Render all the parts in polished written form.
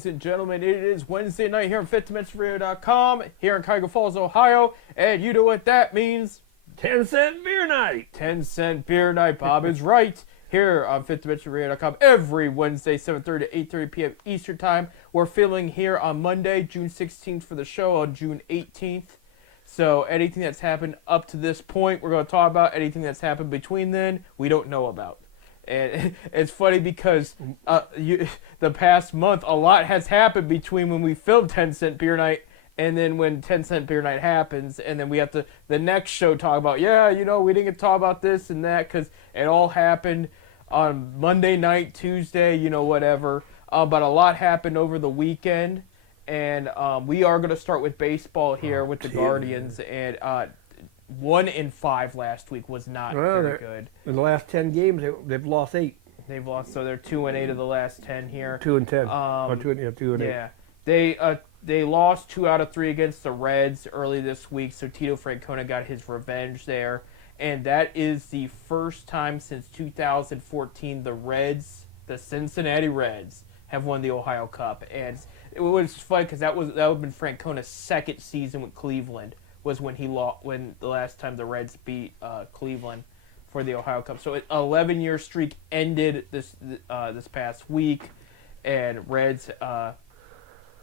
ladies and gentlemen. It is Wednesday night here on FifthDimensionRadio.com, here in Cuyahoga Falls, Ohio, and you know what that means. 10-cent beer night. 10-cent beer night. Bob is right. Here on FifthDimensionRadio.com every Wednesday, 7:30 to 8:30 p.m. Eastern Time. We're filming here on Monday, June 16th for the show on June 18th. So anything that's happened up to this point, we're going to talk about. Anything that's happened between then, we don't know about. And it's funny because the past month, a lot has happened between when we filmed 10-cent beer night and then when 10-cent beer night happens. And then we have to, the next show, talk about, we didn't get to talk about this and that because it all happened on Monday night, Tuesday, whatever. But a lot happened over the weekend. And we are going to start with baseball here with the Guardians. And 1-5 last week was not very good. In the last 10 games, they've lost 8. They've lost, so they're 2-8 of the last 10 here. 2-10. 2-8. Yeah, they lost 2 out of 3 against the Reds early this week. So Tito Francona got his revenge there, and that is the first time since 2014 the Cincinnati Reds, have won the Ohio Cup. And it was fun because that would have been Francona's second season with Cleveland. Was when the last time the Reds beat Cleveland for the Ohio Cup. So an 11-year streak ended this past week, and Reds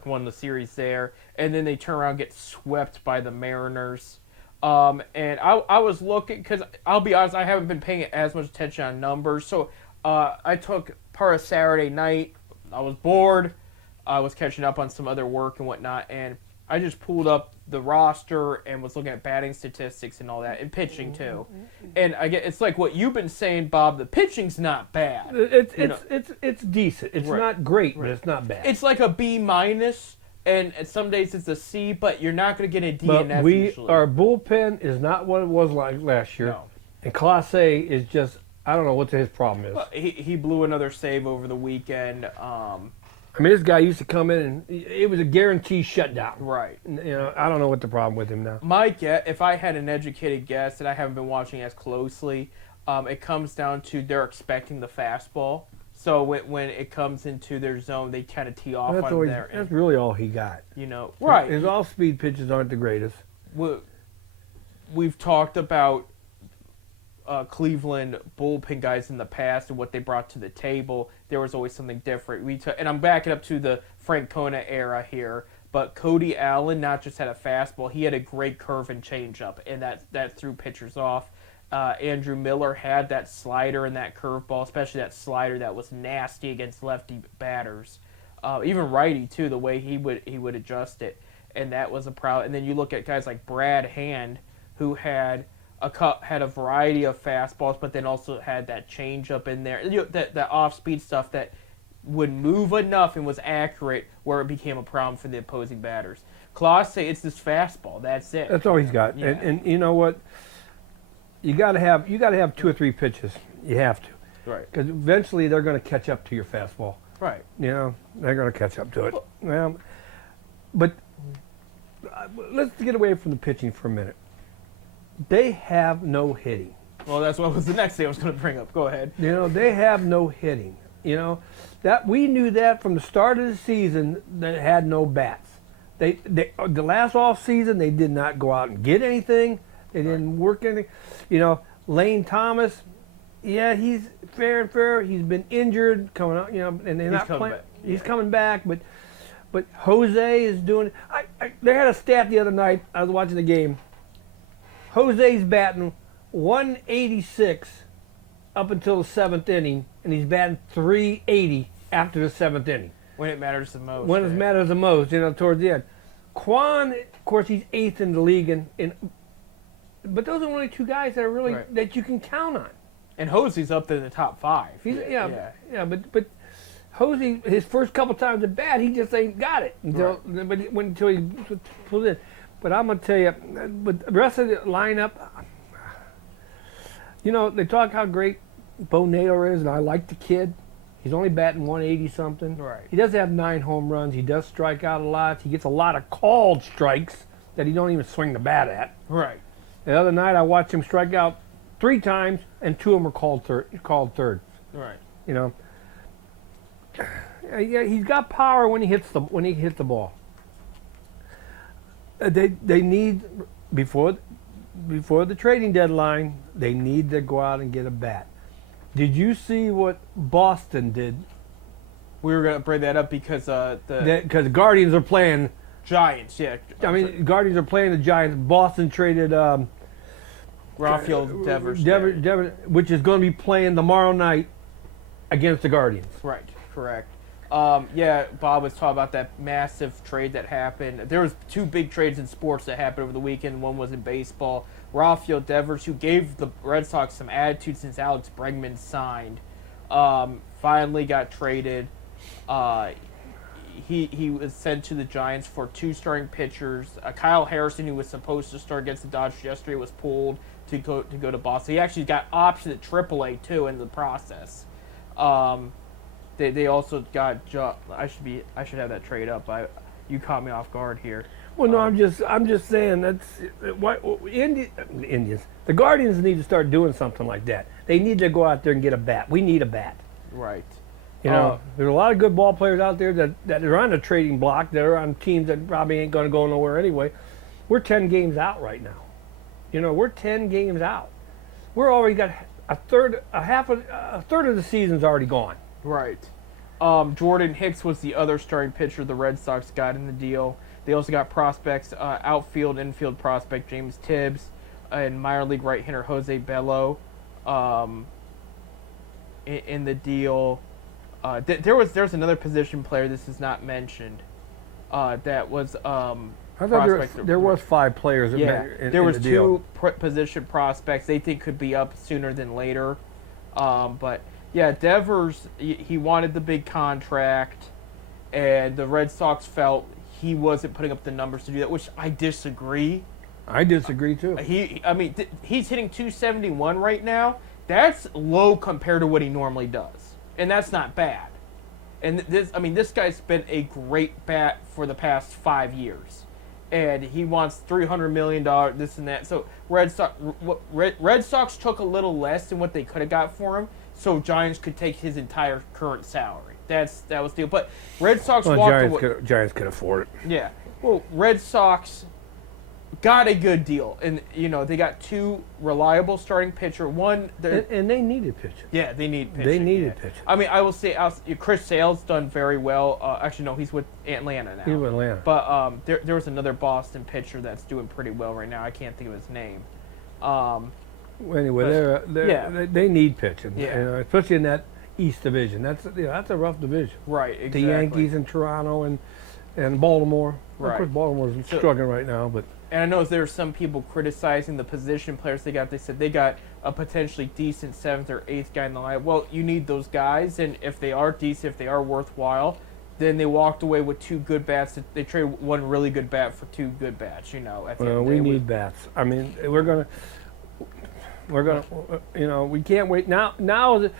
won the series there. And then they turn around and get swept by the Mariners. And I was looking, because I'll be honest, I haven't been paying as much attention on numbers. So I took part of Saturday night. I was bored. I was catching up on some other work and whatnot, and I just pulled up the roster and was looking at batting statistics and all that, and pitching too. And it's like what you've been saying, Bob. The pitching's not bad. It's decent. It's not great, but it's not bad. It's like a B-, and some days it's a C, but you're not going to get a D in that usually. Our bullpen is not what it was like last year. No. And Clase is just, I don't know what his problem is. Well, he blew another save over the weekend. This guy used to come in and it was a guaranteed shutdown. Right. I don't know what the problem with him now. My guess, if I had an educated guess, and I haven't been watching as closely, it comes down to they're expecting the fastball. So when it comes into their zone, they kind of tee off on there. That's really all he got. Right. His off-speed pitches aren't the greatest. We've talked about Cleveland bullpen guys in the past and what they brought to the table. There was always something different. And I'm backing up to the Francona era here, but Cody Allen not just had a fastball, he had a great curve and changeup, and that threw pitchers off. Andrew Miller had that slider and that curveball, especially that slider that was nasty against lefty batters. Even righty too, the way he would adjust it, and that was a problem. And then you look at guys like Brad Hand, who had a variety of fastballs, but then also had that changeup in there, that off-speed stuff that would move enough and was accurate where it became a problem for the opposing batters. Clase, it's this fastball. That's it. That's all he's got. Yeah. And you know what? You got to have 2 or 3 pitches. You have to. Right. Because eventually they're going to catch up to your fastball. Right. They're going to catch up to it. Well, but let's get away from the pitching for a minute. They have no hitting. Well, that's what was the next thing I was going to bring up. Go ahead. They have no hitting. That we knew that from the start of the season. They had no bats. They the last off season they did not go out and get anything. They didn't work anything. Lane Thomas, he's fair and fair. He's been injured coming out. And they're not playing. He's coming back, but Jose is doing. They had a stat the other night. I was watching the game. Jose's batting 186 up until the 7th inning, and he's batting 380 after the 7th inning. When it matters the most. When it matters the most, towards the end. Quan, of course, he's 8th in the league, but those are only 2 guys that are really that you can count on. And Jose's up there in the top 5. But Jose, his first couple times at bat, he just ain't got it until he pulls in. But I'm going to tell you, but the rest of the lineup, they talk how great Bo Naylor is, and I like the kid. He's only batting 180-something. Right. He does have 9 home runs. He does strike out a lot. He gets a lot of called strikes that he don't even swing the bat at. Right. The other night, I watched him strike out 3 times, and 2 of them were called thirds. Right. Yeah, he's got power when he hits the ball. They need before the trading deadline. They need to go out and get a bat. Did you see what Boston did? We were gonna bring that up because the Because Guardians are playing. Giants, yeah. I mean, Guardians are playing the Giants. Boston traded Rafael Devers. Devers, which is going to be playing tomorrow night against the Guardians. Right, correct. Yeah, Bob was talking about that massive trade that happened. There was two big trades in sports that happened over the weekend. One was in baseball. Rafael Devers, who gave the Red Sox some attitude since Alex Bregman signed, finally got traded. He was sent to the Giants for two starting pitchers. Kyle Harrison, who was supposed to start against the Dodgers yesterday, was pulled to go to Boston. He actually got optioned at AAA too in the process. They also got I should have that trade up. You caught me off guard here. Well, no, I'm just saying that's what Indians. The Guardians need to start doing something like that. They need to go out there and get a bat. We need a bat. Right. You know, there's a lot of good ball players out there that are on the trading block, that are on teams that probably ain't going to go nowhere anyway. We're 10 games out right now. You know, we're 10 games out. We're already got a third of the season's already gone. Right. Jordan Hicks was the other starting pitcher the Red Sox got in the deal. They also got prospects, outfield, infield prospect James Tibbs, and minor league right-hander Jose Bello in the deal. There's another position player, this is not mentioned, that was I thought there was 5 players in there was the deal. two position prospects they think could be up sooner than later. But yeah, Devers, he wanted the big contract, and the Red Sox felt he wasn't putting up the numbers to do that, which I disagree. I disagree too. He's hitting 271 right now. That's low compared to what he normally does, and that's not bad. And this guy's been a great bat for the past 5 years, and he wants $300 million, this and that. So Red Sox took a little less than what they could have got for him, so Giants could take his entire current salary. That was the deal. But Red Sox walked away. Giants could afford it. Yeah. Well, Red Sox got a good deal, and they got two reliable starting pitcher. One, and they needed pitching. Yeah, they need pitching. They needed pitching. I mean, I will say, Chris Sale's done very well. Actually, no, he's with Atlanta now. He's with Atlanta. But there was another Boston pitcher that's doing pretty well right now. I can't think of his name. Anyway, they need pitching. Yeah. Especially in that East Division. That's a rough division. Right. Exactly. The Yankees and Toronto and Baltimore. Right. Of course, Baltimore's struggling right now, but. And I know there are some people criticizing the position players they got. They said they got a potentially decent 7th or 8th guy in the line. Well, you need those guys, and if they are decent, if they are worthwhile, then they walked away with 2 good bats. They traded 1 really good bat for 2 good bats. At the end of the day, we need bats. I mean, we're gonna. We can't wait now.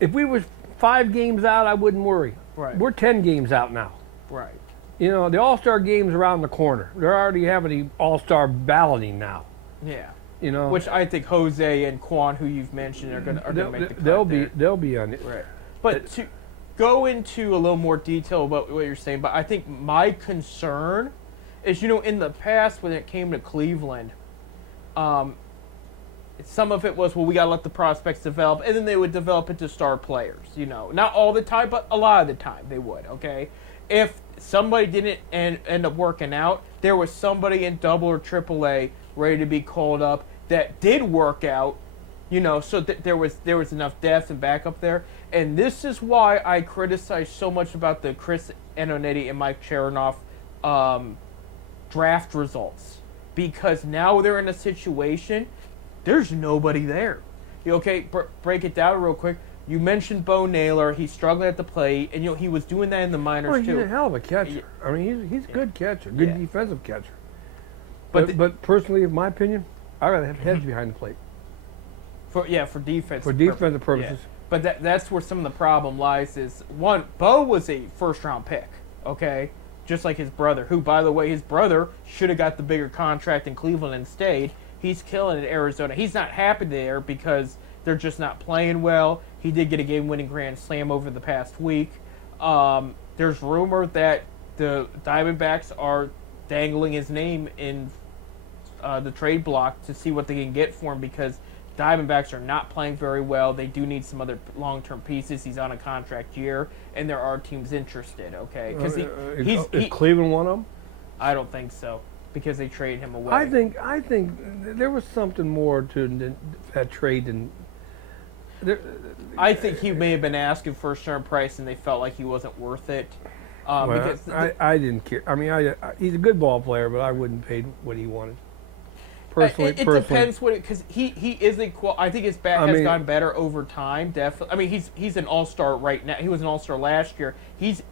If we were 5 games out, I wouldn't worry. Right. We're 10 games out now. Right. The All-Star game's around the corner. They're already having the All-Star balloting now. Yeah. Which I think Jose and Quan, who you've mentioned, are going to make the cut. They'll be on it. Right. But to go into a little more detail about what you're saying, but I think my concern is, in the past when it came to Cleveland, some of it was, we got to let the prospects develop, and then they would develop into star players. Not all the time, but a lot of the time they would. Okay. If somebody didn't end up working out, there was somebody in Double or AAA ready to be called up that did work out, so that there was enough depth and backup there. And this is why I criticize so much about the Chris Antonetti and Mike Chernoff draft results, because now they're in a situation there's nobody there. Okay, break it down real quick. You mentioned Bo Naylor. He's struggling at the plate, and he was doing that in the minors too. He's a hell of a catcher. Yeah. I mean, he's a good catcher, good defensive catcher. But personally, in my opinion, I'd rather have heads behind the plate. For defense. For defensive purposes. Yeah. But that's where some of the problem lies. Is one, Bo was a first-round pick. Okay, just like his brother, who, by the way, his brother should have got the bigger contract in Cleveland and stayed. He's killing it in Arizona. He's not happy there because they're just not playing well. He did get a game-winning grand slam over the past week. There's rumor that the Diamondbacks are dangling his name in the trade block to see what they can get for him because Diamondbacks are not playing very well. They do need some other long-term pieces. He's on a contract year, and there are teams interested. Okay, because is Cleveland one of them? I don't think so because they trade him away. I think there was something more to that trade than. I think he may have been asking for a certain price, and they felt like he wasn't worth it. Well, I didn't care. I mean, he's a good ball player, but I wouldn't pay what he wanted. Personally, it depends what because he isn't. I think his bat has gotten better over time. Definitely. I mean, he's an all-star right now. He was an all-star last year. If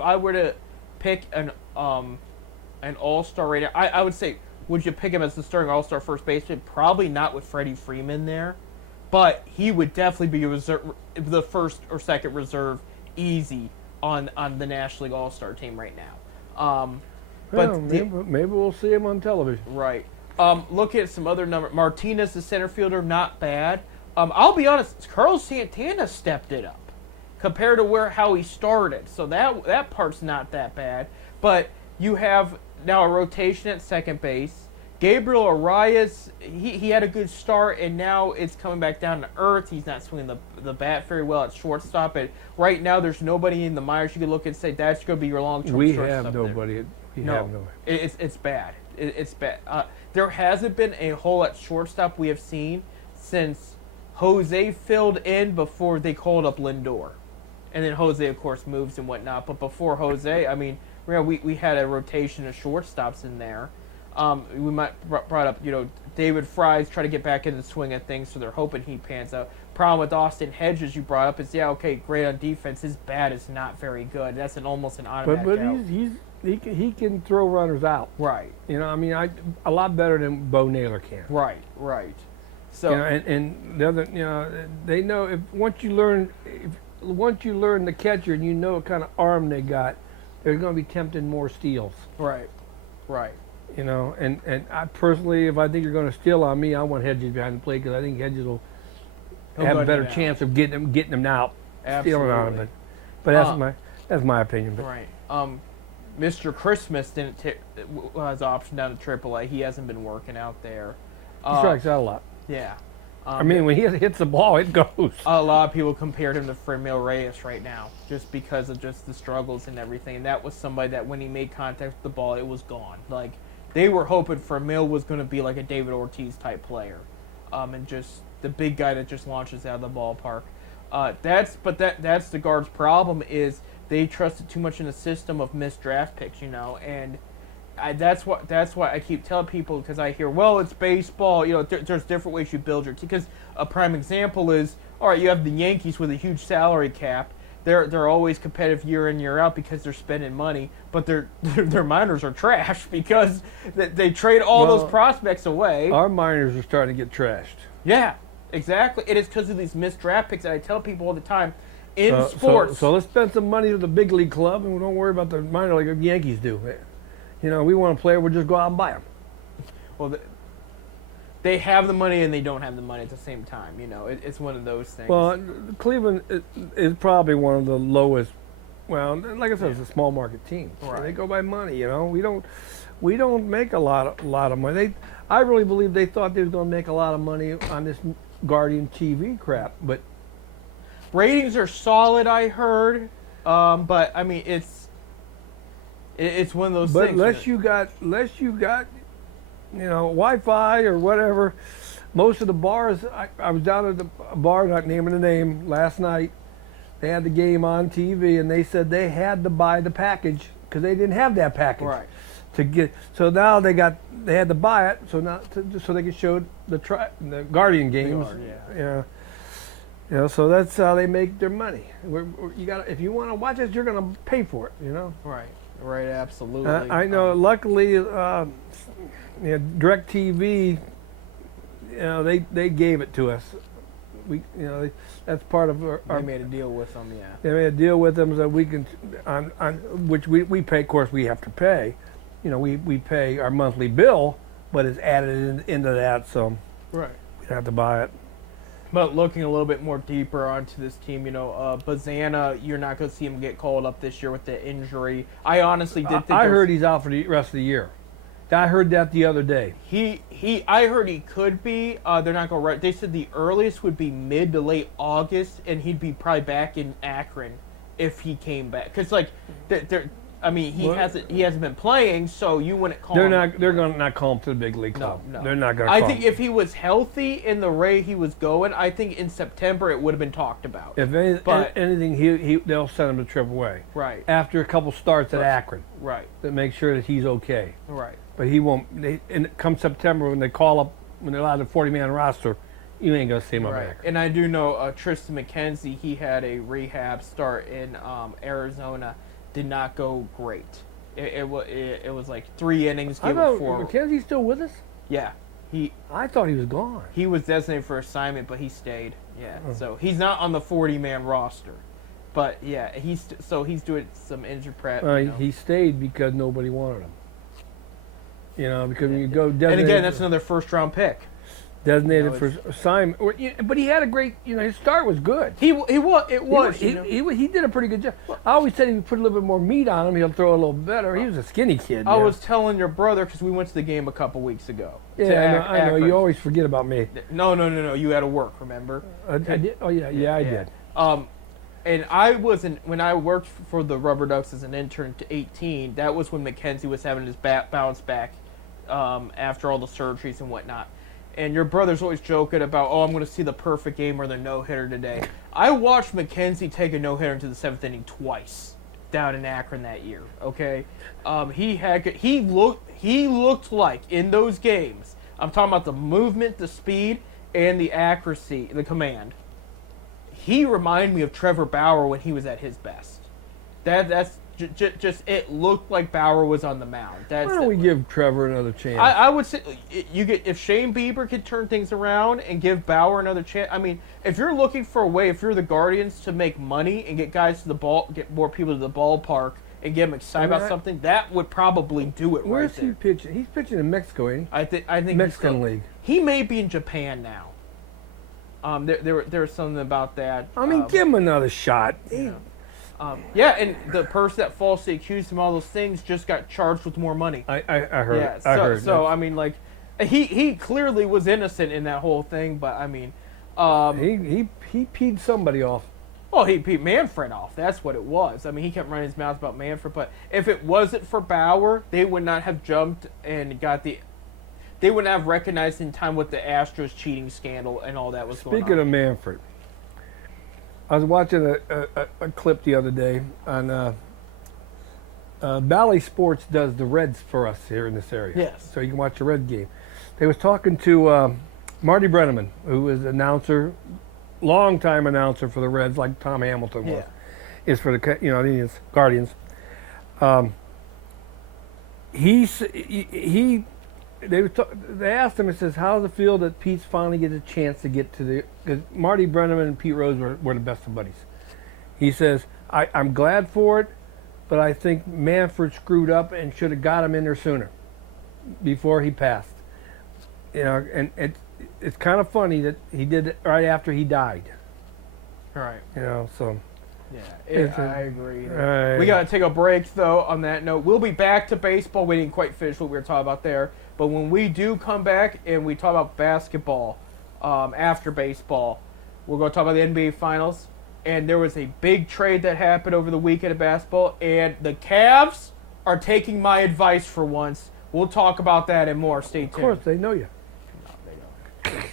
I were to pick an all-star right now, I would say, would you pick him as the starting all-star first baseman? Probably not with Freddie Freeman there, but he would definitely be the first or second reserve easy on the National League All-Star team right now. But maybe we'll see him on television. Right. Look at some other number. Martinez, the center fielder, not bad. I'll be honest, Carlos Santana stepped it up compared to how he started. So that part's not that bad. But you have now a rotation at second base. Gabriel Arias, he had a good start, and now it's coming back down to earth. He's not swinging the bat very well at shortstop. And right now, there's nobody in the minors you could look and say that's going to be your long-term shortstop. We have nobody. It's bad. It's bad. There hasn't been a hole at shortstop we have seen since Jose filled in before they called up Lindor. And then Jose, of course, moves and whatnot. But before Jose, I mean, we had a rotation of shortstops in there. We might brought up, David Fry's trying to get back into the swing of things, so they're hoping he pans out. Problem with Austin Hedges you brought up is, great on defense. His bat is not very good. That's almost an automatic out. But he can throw runners out. Right. A lot better than Bo Naylor can. Right. So and the other, they know if once you learn the catcher and you know what kind of arm they got, they're going to be tempting more steals. Right. And I personally, if I think you're going to steal on me, I want Hedges behind the plate because I think Hedges will have a better chance of getting them out, stealing on him. But that's my opinion. But. Right. Mr. Christmas didn't his option down to AAA. He hasn't been working out there. He strikes out a lot. Yeah. When he hits the ball, it goes. A lot of people compared him to Franmil Reyes right now, just because of just the struggles and everything. And that was somebody that when he made contact with the ball, it was gone. Like they were hoping Franmil was going to be like a David Ortiz type player, and just the big guy that just launches out of the ballpark. That's the Guards' problem is they trusted too much in the system of missed draft picks, and that's why I keep telling people because I hear, well, it's baseball, there's different ways you build your team. Because a prime example is, all right, you have the Yankees with a huge salary cap. They're always competitive year in year out because they're spending money, but their minors are trash because they trade all those prospects away. Our minors are starting to get trashed. Yeah, exactly. It is because of these missed draft picks that I tell people all the time. In sports. So let's spend some money to the big league club, and we don't worry about the minor league Yankees do. We want a player, we'll just go out and buy him. Well, they have the money and they don't have the money at the same time. It's one of those things. Well, Cleveland is probably one of the lowest. Well, like I said, it's a small market team. Right. So they go by money. We don't make a lot of money. I really believe they thought they was going to make a lot of money on this Guardian TV crap, but. Ratings are solid, I heard, but I mean it's one of those things. But unless you got, Wi-Fi or whatever, most of the bars. I was down at the bar, not naming the name, last night. They had the game on TV, and they said they had to buy the package because they didn't have that package. Right. So now they had to buy it. So now so they could show the Guardian games. So that's how they make their money. If you want to watch it, you're going to pay for it. Right, absolutely. I know. Luckily, DirecTV, they gave it to us. That's part of our. They made a deal with them. Yeah. They made a deal with them so we can, on which we pay. Of course, we have to pay. We pay our monthly bill, but it's added into that, so right. we don't have to buy it. But looking a little bit more deeper onto this team, Bazana, you're not going to see him get called up this year with the injury. I honestly did think I heard he's out for the rest of the year. I heard that the other day. I heard he could be. They're not going to write. They said the earliest would be mid to late August, and he'd be probably back in Akron if he came back. Because he hasn't been playing, so you wouldn't call him. They're going to not call him to the big league club. No. They're not going to call him. I think if he was healthy in the way he was going, I think in September it would have been talked about. If anything, they'll send him to AAA. Right. After a couple starts at Akron. Right. To make sure that he's okay. Right. But he won't. And come September when they call up, when they're allowed a 40-man roster, you ain't going to see him up at Akron. And I do know Tristan McKenzie, he had a rehab start in Arizona. Did not go great. It was like 3 innings. I thought McKenzie's still with us? Yeah. I thought he was gone. He was designated for assignment, but he stayed. Yeah. So he's not on the 40-man roster. But yeah, he's doing some injury prep. He stayed because nobody wanted him. Because when you go designated. And again, that's another first-round pick. Designated for assignment, but he had a great. His start was good. He did a pretty good job. I always said if you put a little bit more meat on him, he'll throw a little better. He was a skinny kid. I was telling your brother because we went to the game a couple weeks ago. Yeah, I know. You always forget about me. No. You had to work. Remember? I did. Oh yeah, I did. And I wasn't when I worked for the Rubber Ducks as an intern to 18. That was when McKenzie was having his bounce back after all the surgeries and whatnot. And your brother's always joking about, I'm going to see the perfect game or the no-hitter today. I watched McKenzie take a no-hitter into the 7th inning twice down in Akron that year. Okay, he looked like in those games. I'm talking about the movement, the speed, and the accuracy, the command. He reminded me of Trevor Bauer when he was at his best. That's just it looked like Bauer was on the mound. Why don't we give Trevor another chance? I would say if Shane Bieber could turn things around and give Bauer another chance. I mean, if you're looking for a way, if you're the Guardians to make money and get guys to the ball, get more people to the ballpark and get them excited about something, that would probably do it. Where's he pitching? He's pitching in Mexico, ain't he? I think Mexican League. He may be in Japan now. There was something about that. I mean, give him another shot. And the person that falsely accused him of all those things just got charged with more money. I heard. Yeah, I heard. So I mean, like, he clearly was innocent in that whole thing, but I mean, he peed somebody off. Well, he peed Manfred off. That's what it was. I mean, he kept running his mouth about Manfred, but if it wasn't for Bauer, they would not have jumped and they would not have recognized in time what the Astros cheating scandal and all that was going on. Speaking of Manfred. I was watching a clip the other day on Bally Sports does the Reds for us here in this area. Yes. So you can watch the Red game. They was talking to Marty Brenneman, who was long-time announcer for the Reds, like Tom Hamilton was. Yeah. Is for the Indians, Guardians. They asked him, it says, how does it feel that Pete's finally gets a chance to get to because Marty Brenneman and Pete Rose were the best of buddies. He says, I'm glad for it, but I think Manfred screwed up and should have got him in there sooner, before he passed. And it's kind of funny that he did it right after he died. Right. So. Yeah, I agree. We got to take a break, though, on that note. We'll be back to baseball. We didn't quite finish what we were talking about there. But when we do come back and we talk about basketball after baseball, we're going to talk about the NBA Finals. And there was a big trade that happened over the weekend of basketball. And the Cavs are taking my advice for once. We'll talk about that and more. Stay tuned. Of course, they know you. No, they don't.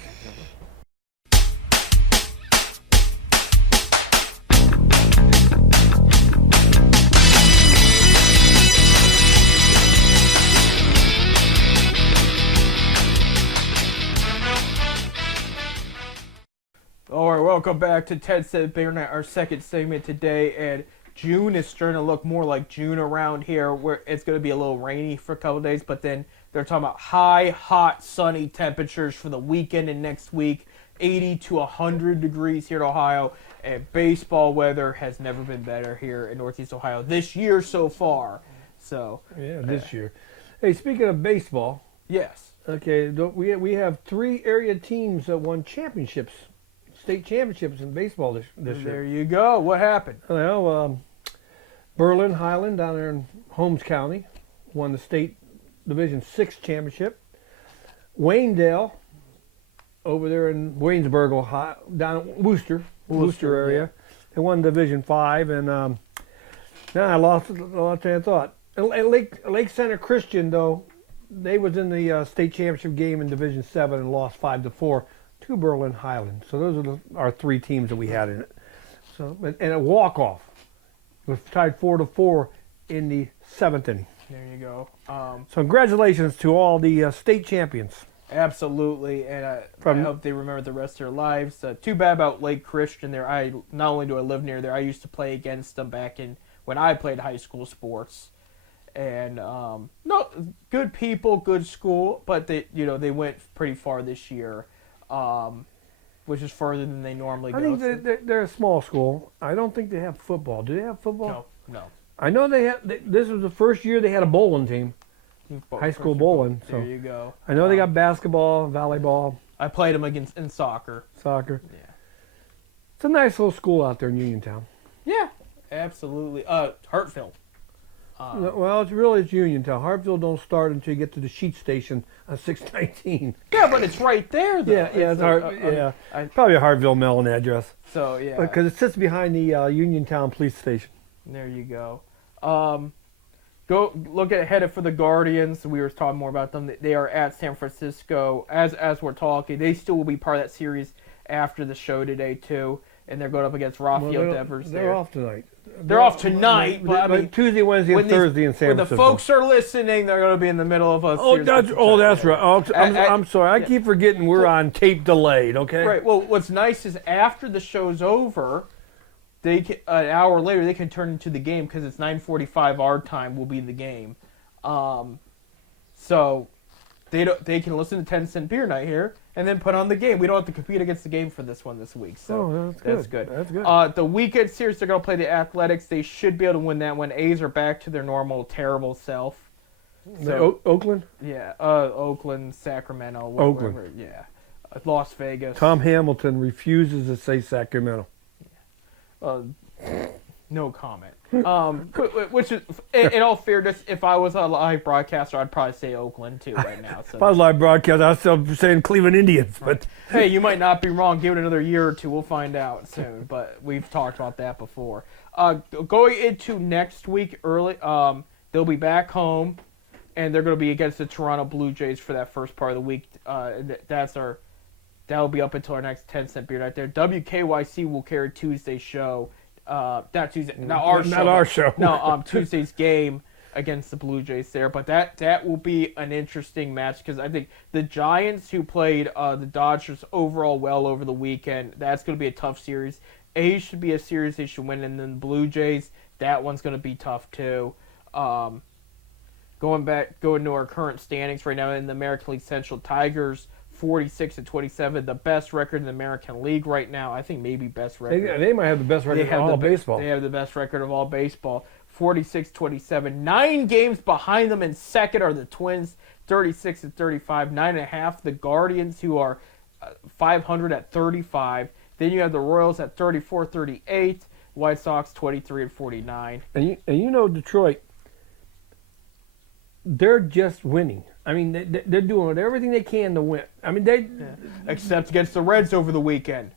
All right, welcome back to Ted Said Bear Night, our second segment today, and June is starting to look more like June around here, where it's going to be a little rainy for a couple of days, but then they're talking about high, hot, sunny temperatures for the weekend and next week, 80 to 100 degrees here in Ohio, and baseball weather has never been better here in Northeast Ohio this year so far. So this year. Hey, speaking of baseball, yes. Okay, we have 3 area teams that won championships state championships in baseball this There year. you go. What happened? Well, Berlin Highland down there in Holmes County won the state Division 6 championship. Waynedale over there in Waynesburg, Ohio, down in Worcester area, they won Division 5, and now I lost train of thought. And Lake Center Christian, though, they was in the state championship game in Division 7 and lost 5-4 to Berlin Highland. So those are our 3 teams that we had in it. So and a walk-off. It was tied 4-4 in the 7th inning. There you go. So congratulations to all the state champions. Absolutely, and I hope they remember the rest of their lives. Too bad about Lake Christian there. Not only do I live near there, I used to play against them back when I played high school sports. And no, good people, good school, but they went pretty far this year, which is further than they normally go. I think they're a small school. I don't think they have football. Do they have football? No. I know they have. This was the first year they had a bowling team, high school bowling. So there you go. I know they got basketball, volleyball, I played them in soccer. soccer. Yeah. It's a nice little school out there in Uniontown. Yeah, absolutely. Hartville. Well, it's Uniontown. Hartville don't start until you get to the Sheet Station on 619. Yeah, but it's right there, though. It's probably a Hartville mailing address. So yeah, Because it sits behind the Uniontown Police Station. There you go. Go look ahead for the Guardians. We were talking more about them. They are at San Francisco. As we're talking, they still will be part of that series after the show today too, and they're going up against Rafael Devers. They're off tonight. They're off tonight, but I mean, Tuesday, Wednesday, and Thursday in San when Francisco. the folks are listening, they're going to be in the middle of us. That's right. I'm sorry. I keep forgetting we're on tape delayed. Okay. Right. Well, what's nice is after the show's over, an hour later they can turn into the game because it's 9:45 our time. Will be the game, so they can listen to 10 Cent Beer Night here and then put on the game. We don't have to compete against the game for this one this week. So that's good. That's good. The weekend series they're going to play the Athletics. They should be able to win that one. A's are back to their normal terrible self. So, Oakland. Yeah. Oakland, Sacramento. Oakland. Wherever, yeah. Las Vegas. Tom Hamilton refuses to say Sacramento. No comment. Which is, in all fairness, if I was a live broadcaster, I'd probably say Oakland too right now. So if I was live broadcast, I was still saying Cleveland Indians. But hey, you might not be wrong. Give it another year or two. We'll find out soon. But we've talked about that before. Going into next week early, they'll be back home, and they're going to be against the Toronto Blue Jays for that first part of the week. That'll be up until our next 10 Cent Beer Night there. WKYC will carry Tuesday's show. Not Tuesday, not our show. No, Tuesday's game against the Blue Jays there. But that will be an interesting match because I think the Giants, who played the Dodgers overall well over the weekend, that's going to be a tough series. A's should be a series they should win, and then the Blue Jays, that one's going to be tough too. Going to our current standings right now in the American League Central, Tigers 46-27, the best record in the American League right now. I think maybe best record. They might have the best record of all baseball. They have the best record of all baseball. 46-27. 9 games behind them in second are the Twins, 36-35. 9.5. The Guardians, who are 500 at 35. Then you have the Royals at 34-38. White Sox 23-49. And you know Detroit, they're just winning. I mean, they're doing everything they can to win. I mean, except against the Reds over the weekend.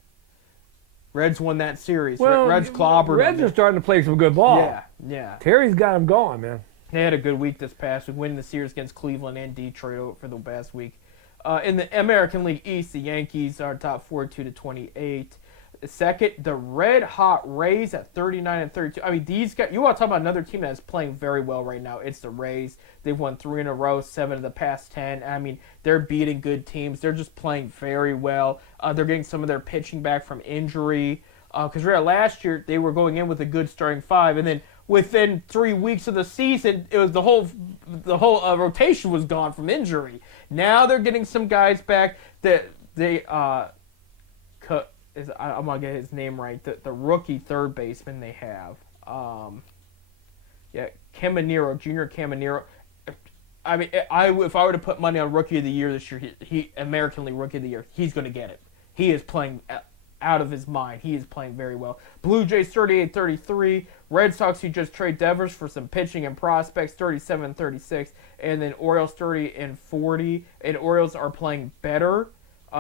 Reds won that series. Well, Reds clobbered. Reds are starting to play some good ball. Yeah. Terry's got them going, man. They had a good week this past week, winning the series against Cleveland and Detroit for the past week. In the American League East, the Yankees are top 42-28. Second, the red hot Rays at 39-32. I mean, these guys. You want to talk about another team that's playing very well right now? It's the Rays. They've won 3 in a row, 7 of the past 10. I mean, they're beating good teams. They're just playing very well. They're getting some of their pitching back from injury. Because last year they were going in with a good starting 5, and then within 3 weeks of the season, it was the whole rotation was gone from injury. Now they're getting some guys back that they I'm gonna get his name right. The rookie third baseman they have, Caminero, Junior Caminero. I mean, if I were to put money on Rookie of the Year this year, he American League Rookie of the Year, he's gonna get it. He is playing out of his mind. He is playing very well. Blue Jays 38-33. Red Sox, who just trade Devers for some pitching and prospects, 37-36. And then Orioles 30-40. And Orioles are playing better.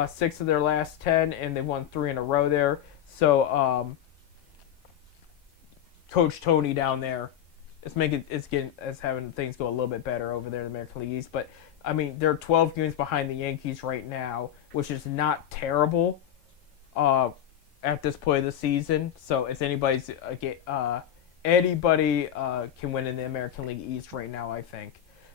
6 of their last 10, and they've won 3 in a row there. So Coach Tony down there is having things go a little bit better over there in the American League East. But I mean, they're 12 games behind the Yankees right now, which is not terrible at this point of the season. So it's anybody can win in the American League East right now, I think.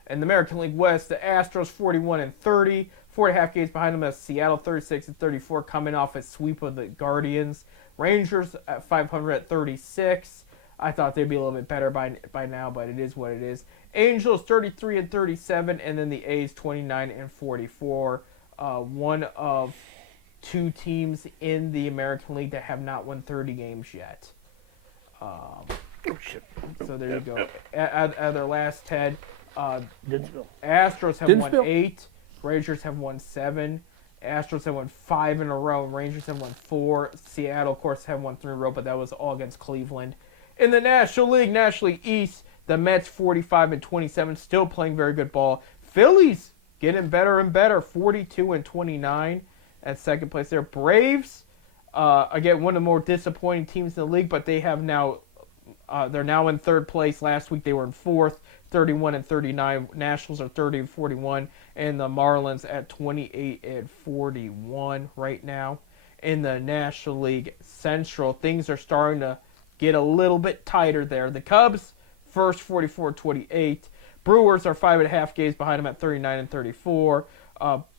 In the American League West, the Astros 41-30, 4.5 games behind them as Seattle 36-34, coming off a sweep of the Guardians. Rangers at 500 at 36. I thought they'd be a little bit better by now, but it is what it is. Angels 33-37, and then the A's 29-44. One of 2 teams in the American League that have not won 30 games yet. So there you go. At their last 10, Astros have won 8. Rangers have won 7. Astros have won 5 in a row. Rangers have won 4. Seattle, of course, have won 3 in a row, but that was all against Cleveland. In the National League East, the Mets 45-27, still playing very good ball. Phillies getting better and better, 42-29 at second place there. Braves, again, one of the more disappointing teams in the league, but they have now, they're now in third place. Last week they were in fourth, 31-39. Nationals are 30-41, and the Marlins at 28-41 right now. In the National League Central, things are starting to get a little bit tighter there. The Cubs, first 44-28. Brewers are 5.5 games behind them at 39-34.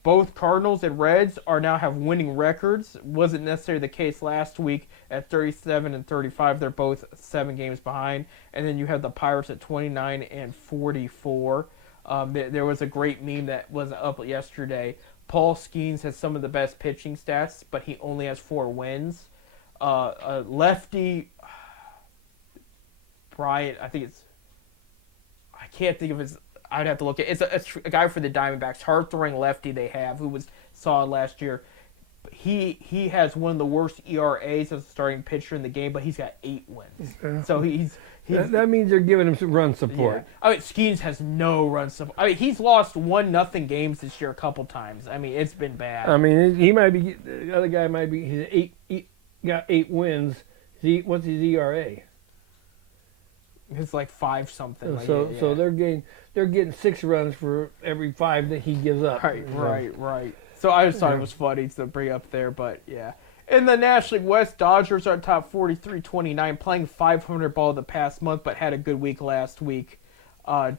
Both Cardinals and Reds now have winning records. Wasn't necessarily the case last week at 37-35. They're both 7 games behind. And then you have the Pirates at 29-44. There was a great meme that was up yesterday. Paul Skeens has some of the best pitching stats, but he only has 4 wins. Lefty Bryant, I can't think of his. I'd have to look at. It's a guy for the Diamondbacks, hard-throwing lefty they have, who was solid last year. He has one of the worst ERAs as a starting pitcher in the game, but he's got 8 wins. So he's that means they're giving him some run support. Yeah. I mean, Skeens has no run support. I mean, he's lost 1-0 games this year a couple times. I mean, it's been bad. I mean, he might be. The other guy might be. He's got 8 wins. What's his ERA? It's like 5 something. So they're getting 6 runs for every 5 that he gives up. Right. So I just thought it was funny to bring up there, but yeah. In the National League West, Dodgers are top 43-29, playing 500 ball the past month, but had a good week last week.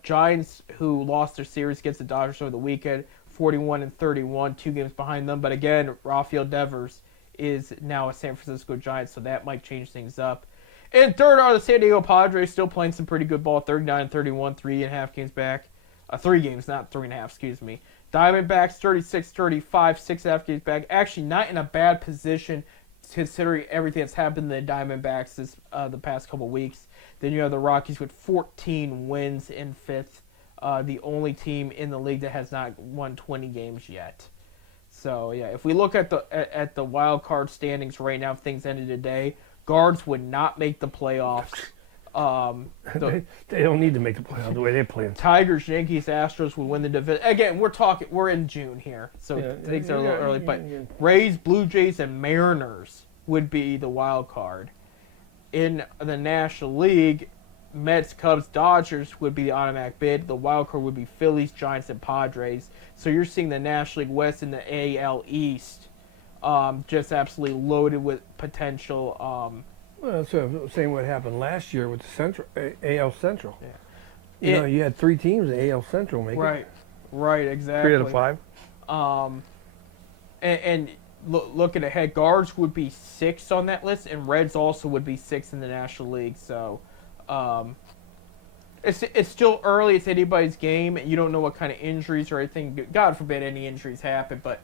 Giants, who lost their series against the Dodgers over the weekend, 41-31, 2 games behind them. But again, Rafael Devers is now a San Francisco Giant, so that might change things up. And third are the San Diego Padres, still playing some pretty good ball, 39-31, 3.5 games back. 3 games, not 3.5, excuse me. Diamondbacks, 36-35, 6.5 games back. Actually, not in a bad position considering everything that's happened in the Diamondbacks the past couple weeks. Then you have the Rockies with 14 wins in 5th, the only team in the league that has not won 20 games yet. So, yeah, if we look at the wild card standings right now, if things ended today, Guards would not make the playoffs. They don't need to make the playoffs the way they're playing. Tigers, Yankees, Astros would win the division. Again, we're in June here, so things are a little early. But Rays, Blue Jays, and Mariners would be the wild card. In the National League, Mets, Cubs, Dodgers would be the automatic bid. The wild card would be Phillies, Giants, and Padres. So you're seeing the National League West and the AL East just absolutely loaded with potential. Well, that's what I'm saying. What happened last year with the Central AL Central? Yeah. You had 3 teams in AL Central make it. Right, exactly. 3 out of 5. And looking ahead, Guards would be 6 on that list, and Reds also would be 6 in the National League. So, it's still early. It's anybody's game. You don't know what kind of injuries or anything. God forbid any injuries happen, but.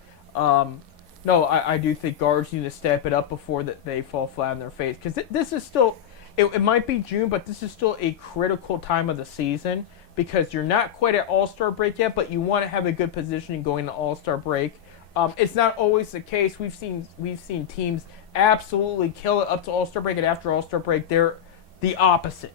No, I do think Guards need to step it up before that they fall flat on their face. Because this is still, it might be June, but this is still a critical time of the season because you're not quite at All-Star break yet, but you want to have a good positioning going to All-Star break. It's not always the case. We've seen teams absolutely kill it up to All-Star break, and after All-Star break, they're the opposite.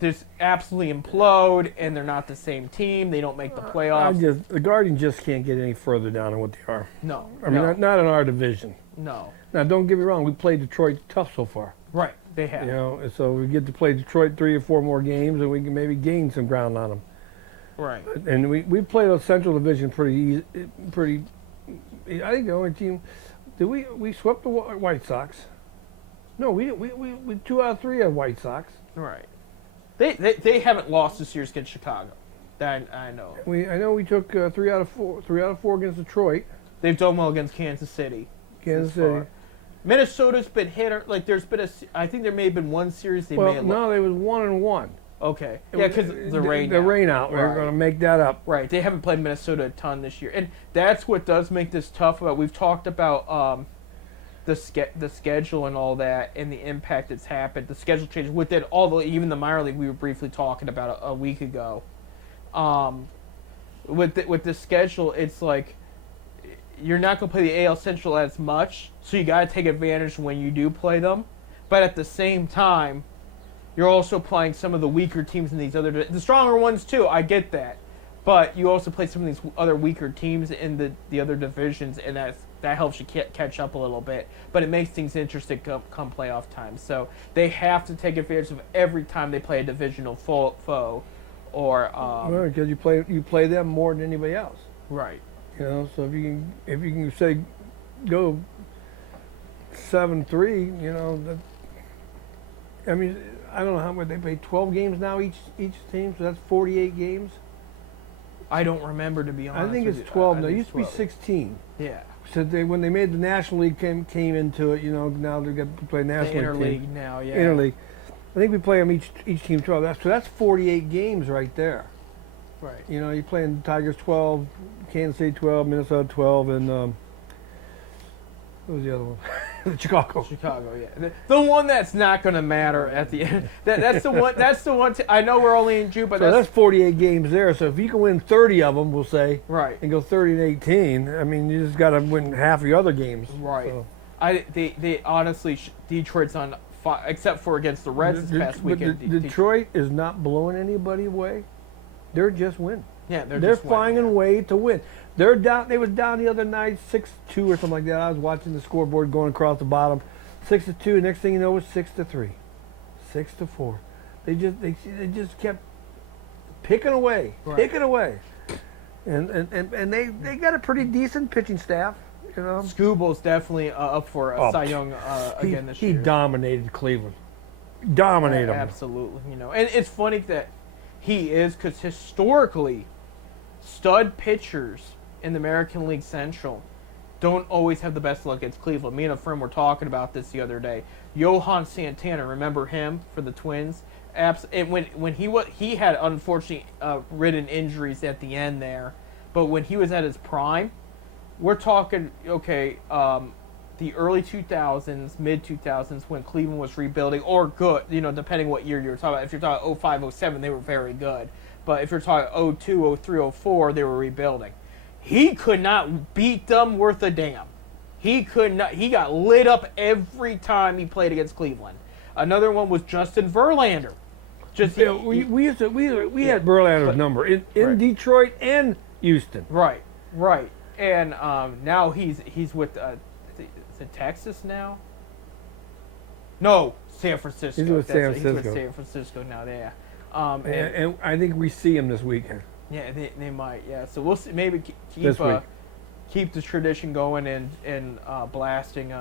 Just absolutely implode, and they're not the same team. They don't make the playoffs. The Guardians just can't get any further down than what they are. No. I mean, not in our division. No. Now, don't get me wrong. We played Detroit tough so far. Right. They have. You know, and so we get to play Detroit 3 or 4 more games, and we can maybe gain some ground on them. Right. And we played a Central Division pretty easy, pretty. I think the only team. Did we swept the White Sox? No, we didn't. We 2 out of 3 had White Sox. Right. They haven't lost this year against Chicago. That I know. I know we took 3 out of 4 against Detroit. They've done well against Kansas City. Kansas City. Minnesota's been hit. Like there's been I think there may have been one series they may have lost. No, they was 1-1. Okay. Yeah, because the rain. The rain out. Right. We're going to make that up. Right. They haven't played Minnesota a ton this year, and that's what does make this tough. We've talked about the schedule and all that, and the impact that's happened. The schedule change within even the minor league we were briefly talking about a week ago. With the schedule, it's like you're not going to play the AL Central as much, so you got to take advantage when you do play them. But at the same time, you're also playing some of the weaker teams in these the stronger ones too. I get that, but you also play some of these other weaker teams in the other divisions, and that helps you catch up a little bit. But it makes things interesting come playoff time. So they have to take advantage of every time they play a divisional foe, or well, because you play them more than anybody else. Right. You know, so if you can say go 7-3, you know, I mean, I don't know how much they play. 12 games now each team, so that's 48 games. I don't remember, to be honest. I think it's 12 now. It used to be 16. Yeah. So when they made the National League came into it, you know, now they got to play National League. Interleague now, yeah. Interleague. I think we play them each team 12. So that's 48 games right there. Right. You know, you're playing Tigers 12, Kansas City 12, Minnesota 12, and what was the other one? Chicago. Chicago, yeah. The one that's not going to matter at the end. That's the one. That's the one. I know we're only in June, but so that's 48 games there. So if you can win 30 of them, we'll say, right, and go 30-18. I mean, you just got to win half your other games. Right. So. They honestly Detroit's on except for against the Reds this past weekend. Detroit is not blowing anybody away. They're just winning. Yeah, they're just finding winning, a way to win. They're down. They was down the other night, 6-2 or something like that. I was watching the scoreboard going across the bottom, 6-2. Next thing you know, it's 6-3, 6-4. They just kept picking away, and they got a pretty decent pitching staff. You know, Skubal's definitely up for a Cy Young again this year. He dominated Cleveland. Dominated them. Absolutely. You know, and it's funny that he is, because historically, stud pitchers in the American League Central don't always have the best luck against Cleveland. Me and a friend were talking about this the other day. Johan Santana, remember him for the Twins? When he had unfortunately ridden injuries at the end there, but when he was at his prime, we're talking the early 2000s, mid 2000s, when Cleveland was rebuilding, or good, you know, depending what year you're talking about. If you're talking 05, 07, they were very good. But if you're talking 02, 03, 04, they were rebuilding. He could not beat them worth a damn. He could not. He got lit up every time he played against Cleveland. Another one was Justin Verlander. We had Verlander's number in right. Detroit and Houston. Right. And now he's with is it Texas now? No, San Francisco. He's with San Francisco. He's with San Francisco now. Yeah. And I think we see him this weekend. Yeah, they might. Yeah, so we'll see, maybe keep the tradition going and blasting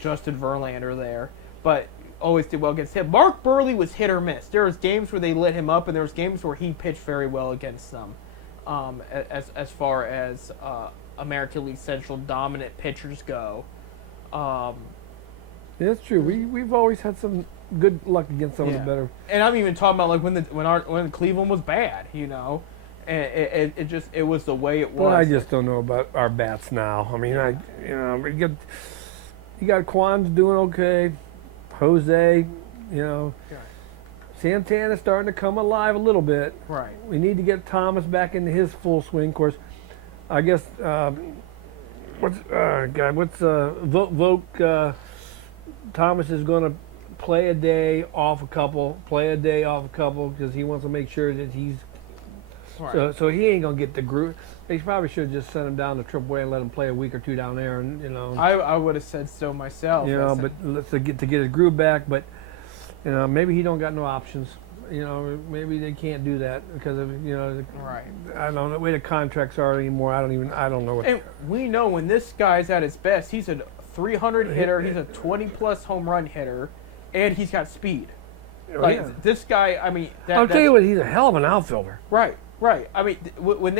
Justin Verlander there, but always did well against him. Mark Burley was hit or miss. There was games where they lit him up, and there was games where he pitched very well against them. As far as American League Central dominant pitchers go. Yeah, that's true. We've always had some good luck against some of the better. And I'm even talking about like when Cleveland was bad, you know, and it was the way it was. Well, I just don't know about our bats now. I mean, you got Quan's doing okay, Jose, you know, Santana's starting to come alive a little bit. Right. We need to get Thomas back into his full swing. Of course, I guess Vogt Thomas is going to play a day off a couple, because he wants to make sure that he's Right. so he ain't gonna get the groove. They probably should have just sent him down to AAA and let him play a week or two down there, and I would have said so myself. but let's to get his groove back. But maybe he don't got no options. Maybe they can't do that because of Right. I don't know the way the contracts are anymore. I don't know what. And we know when this guy's at his best, he's a 300 hitter. He's a 20-plus home run hitter, and he's got speed. This guy, I mean, I'll tell you what, he's a hell of an outfielder. Right. I mean, when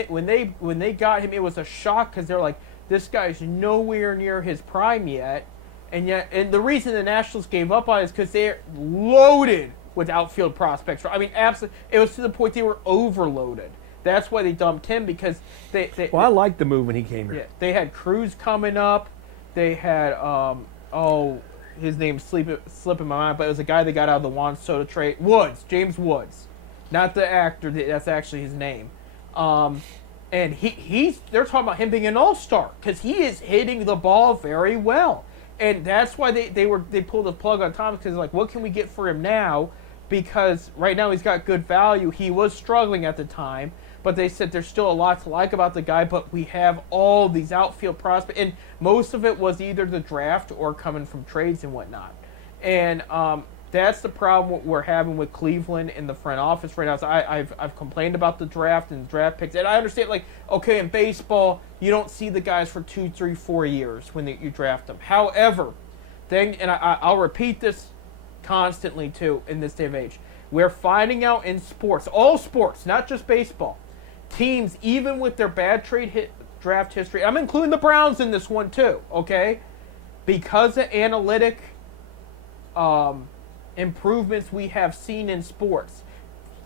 they got him, it was a shock because they're like, this guy's nowhere near his prime yet, and the reason the Nationals gave up on it is because they're loaded with outfield prospects. I mean, absolutely, it was to the point they were overloaded. That's why they dumped him because they Well, I liked the move when he came here. yeah, they had Cruz coming up. They had his name's slipping my mind, but it was a guy that got out of the Juan Soto trade. James Woods, not the actor. That's actually his name. And they're talking about him being an all-star because he is hitting the ball very well, and that's why they pulled the plug on Thomas because like, what can we get for him now? Because right now he's got good value. He was struggling at the time, but they said there's still a lot to like about the guy, but we have all these outfield prospects, and most of it was either the draft or coming from trades and whatnot. And that's the problem we're having with Cleveland in the front office right now. So I've complained about the draft and draft picks, and I understand, like, okay, in baseball, you don't see the guys for 2, 3, 4 years when you draft them. However, I'll repeat this constantly, too, in this day of age. We're finding out in sports, all sports, not just baseball, teams, even with their bad draft history, I'm including the Browns in this one too, okay? Because of analytic improvements we have seen in sports,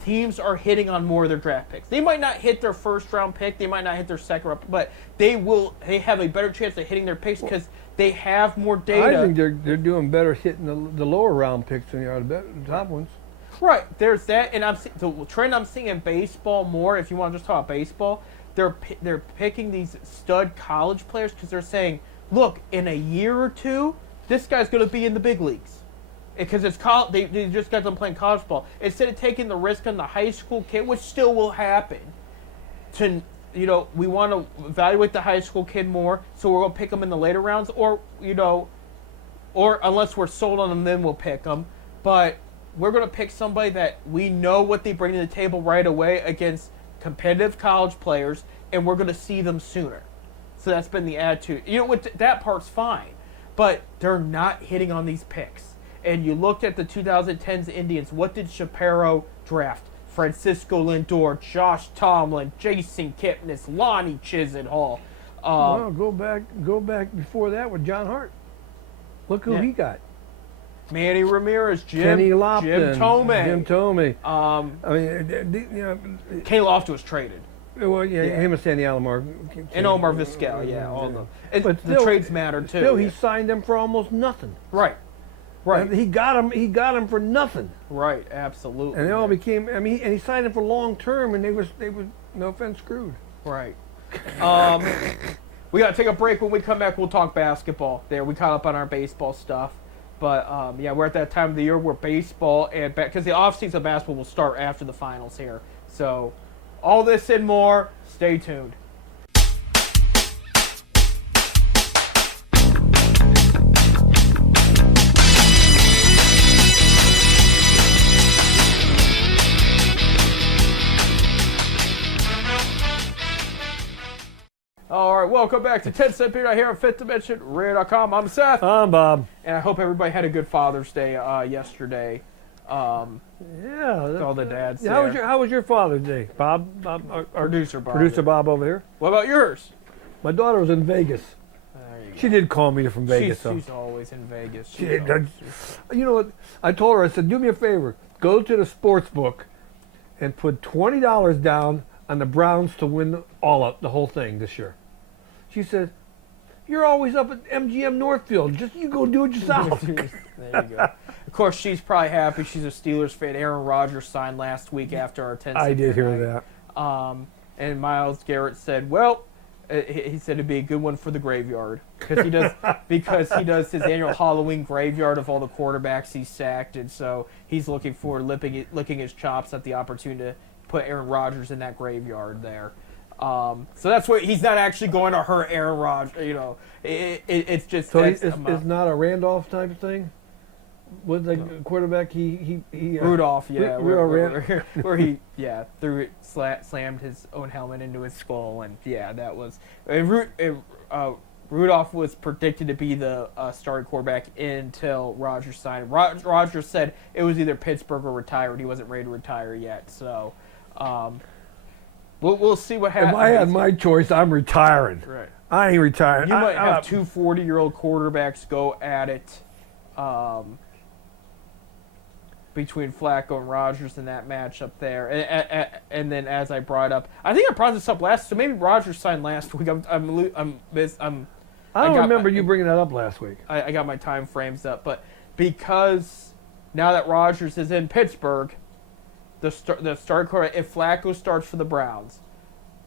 teams are hitting on more of their draft picks. They might not hit their first round pick, they might not hit their second round, but they have a better chance of hitting their picks because they have more data. I think they're doing better hitting the lower round picks than they are the top ones. Right, there's that, and the trend I'm seeing in baseball more. If you want to just talk about baseball, they're picking these stud college players because they're saying, look, in a year or two, this guy's going to be in the big leagues, because it's they just got them playing college ball instead of taking the risk on the high school kid, which still will happen. We want to evaluate the high school kid more, so we're going to pick them in the later rounds, or unless we're sold on them, then we'll pick them, but we're going to pick somebody that we know what they bring to the table right away against competitive college players, and we're going to see them sooner. So that's been the attitude. That part's fine, but they're not hitting on these picks. And you looked at the 2010s Indians. What did Shapiro draft? Francisco Lindor, Josh Tomlin, Jason Kipnis, Lonnie Chisenhall. Well, go back before that with John Hart. Look who he got. Manny Ramirez, Kenny Lofton, Jim Thome. Kenny Lofton was traded. Well, him and Sandy Alomar. And Omar Vizquel, all of them. And but the trades matter too. Still, he signed them for almost nothing. Right. He got them for nothing. Right, absolutely. And they all became. And he signed them for long term, and they was no offense screwed. Right. We got to take a break. When we come back, we'll talk basketball. We caught up on our baseball stuff. But, we're at that time of the year where baseball because the offseason of basketball will start after the finals here. So, all this and more, stay tuned. All right, welcome back to 10 Cent Beer here on Fifth Dimension Radio.com. I'm Seth. I'm Bob. And I hope everybody had a good Father's Day yesterday. All the dads. How was your Father's Day, Bob? Producer Bob. Producer Bob over here. What about yours? My daughter was in Vegas. There you go. She did call me from Vegas. She's always in Vegas. You know what? I told her, I said, do me a favor. Go to the sports book and put $20 down on the Browns to win the whole thing this year. She said, you're always up at MGM Northfield. Just you go do it yourself. There you go. Of course, she's probably happy. She's a Steelers fan. Aaron Rodgers signed last week after our 10. I did hear that. And Myles Garrett said, "Well," he said it'd be a good one for the graveyard because he does his annual Halloween graveyard of all the quarterbacks he's sacked, and so he's looking forward licking his chops at the opportunity to put Aaron Rodgers in that graveyard there. So that's what he's not actually going to hurt Aaron Rodgers. It's just so it's not a Randolph type thing. Was the quarterback he Rudolph, yeah, where he threw it, slammed his own helmet into his skull, and that was Rudolph was predicted to be the starting quarterback until Rodgers signed. Rodgers said it was either Pittsburgh or retired. He wasn't ready to retire yet, so we'll see what happens. If I had my choice, I'm retiring. Right. I ain't retiring. You might have two 40-year-old quarterbacks go at it. Between Flacco and Rodgers in that matchup there, and then as I brought up, I think I brought this up last. So maybe Rodgers signed last week. I don't remember you bringing that up last week. I got my time frames up, but because now that Rodgers is in Pittsburgh, the start quarterback, if Flacco starts for the Browns,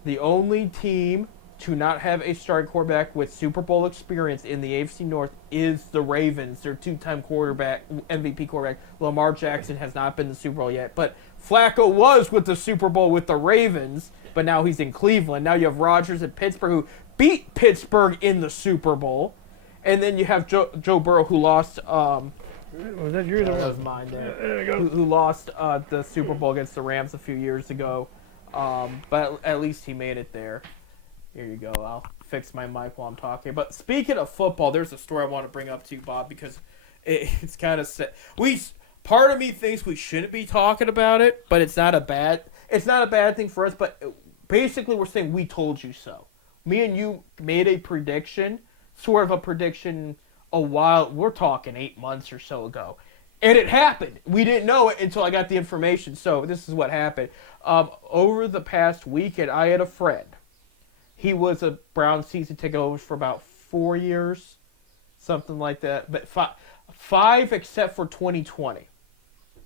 the only team to not have a starting quarterback with Super Bowl experience in the AFC North is the Ravens. Their two-time MVP quarterback, Lamar Jackson, has not been in the Super Bowl yet. But Flacco was with the Super Bowl with the Ravens, but now he's in Cleveland. Now you have Rodgers at Pittsburgh, who beat Pittsburgh in the Super Bowl. And then you have Joe Burrow, who lost... was that yours? That was mine there. There you go. Who lost the Super Bowl against the Rams a few years ago. But at least he made it there. Here you go. I'll fix my mic while I'm talking. But speaking of football, there's a story I want to bring up to you, Bob, because it's kind of sad. Part of me thinks we shouldn't be talking about it, but it's not a bad thing for us. But basically, we're saying we told you so. Me and you made a prediction, sort of a prediction we're talking 8 months or so ago. And it happened. We didn't know it until I got the information. So this is what happened. Over the past weekend, I had a friend. He was a Browns season ticket holder for about 4 years, something like that. But five except for 2020.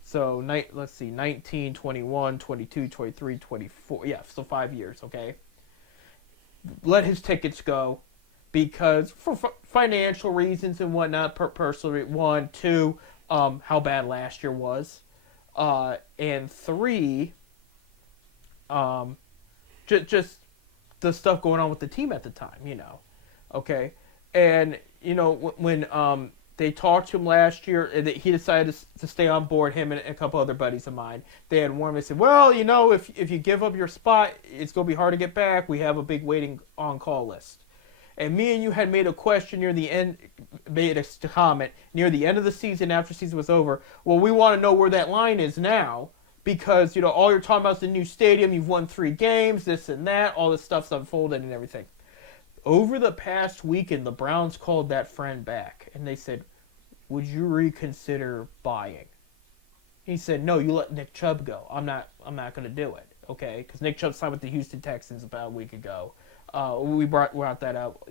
So let's see, 19, 21, 22, 23, 24. Yeah, so 5 years, okay? Let his tickets go because for financial reasons and whatnot, personally, 1, 2, how bad last year was. And 3, just the stuff going on with the team at the time, okay? And, when they talked to him last year, he decided to stay on board, him and a couple other buddies of mine. They had warned me, they said, well, if you give up your spot, it's going to be hard to get back. We have a big waiting on-call list. And me and you had made a question near the end, made a comment near the end of the season, after the season was over. Well, we want to know where that line is now. Because, all you're talking about is the new stadium, you've won 3 games, this and that, all this stuff's unfolded and everything. Over the past weekend, the Browns called that friend back, and they said, would you reconsider buying? He said, no, you let Nick Chubb go. I'm not going to do it, okay? Because Nick Chubb signed with the Houston Texans about a week ago. We brought that up,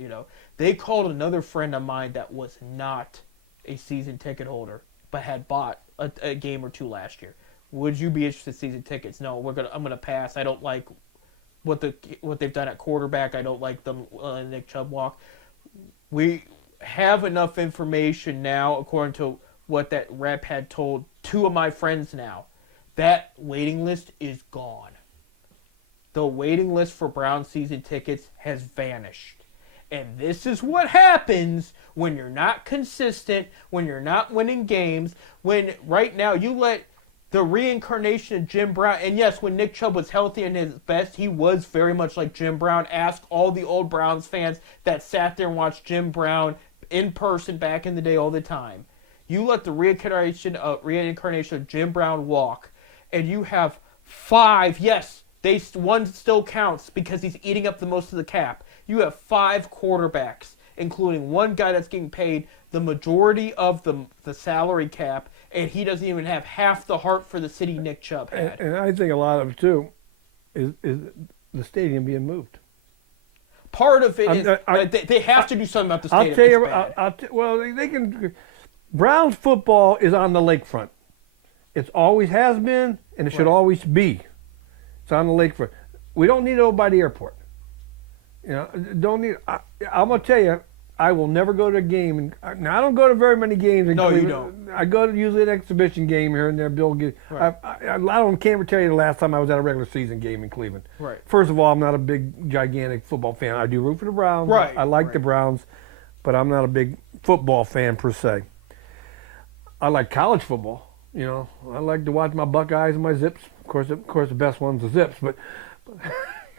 They called another friend of mine that was not a season ticket holder, but had bought a game or 2 last year. Would you be interested in season tickets? No, I'm gonna pass. I don't like what they've done at quarterback. I don't like them Nick Chubb walk. We have enough information now, according to what that rep had told 2 of my friends now. That waiting list is gone. The waiting list for Brown season tickets has vanished. And this is what happens when you're not consistent, when you're not winning games, when right now you let the reincarnation of Jim Brown, and yes, when Nick Chubb was healthy and his best, he was very much like Jim Brown. Ask all the old Browns fans that sat there and watched Jim Brown in person back in the day all the time. You let the reincarnation of Jim Brown walk, and you have 5, yes, one still counts because he's eating up the most of the cap. You have 5 quarterbacks, including one guy that's getting paid the majority of the salary cap, and he doesn't even have half the heart for the city Nick Chubb had. And I think a lot of it, too, is the stadium being moved. Part of it is they have to do something about the stadium. I'll tell you, well, they can. Browns football is on the lakefront. It's always has been, and it should Right. always be. It's on the lakefront. We don't need it over by the airport. Don't need. I'm gonna tell you, I will never go to a game. Now I don't go to very many games. In No, you Cleveland. I go to usually an exhibition game here and there. Right. Can't ever tell you the last time I was at a regular season game in Cleveland. Right. First of all, I'm not a big, gigantic football fan. I do root for the Browns. Right, I like the right. Browns, but I'm not a big football fan per se. I like college football. I like to watch my Buckeyes and my Zips. Of course, the best one's the Zips, but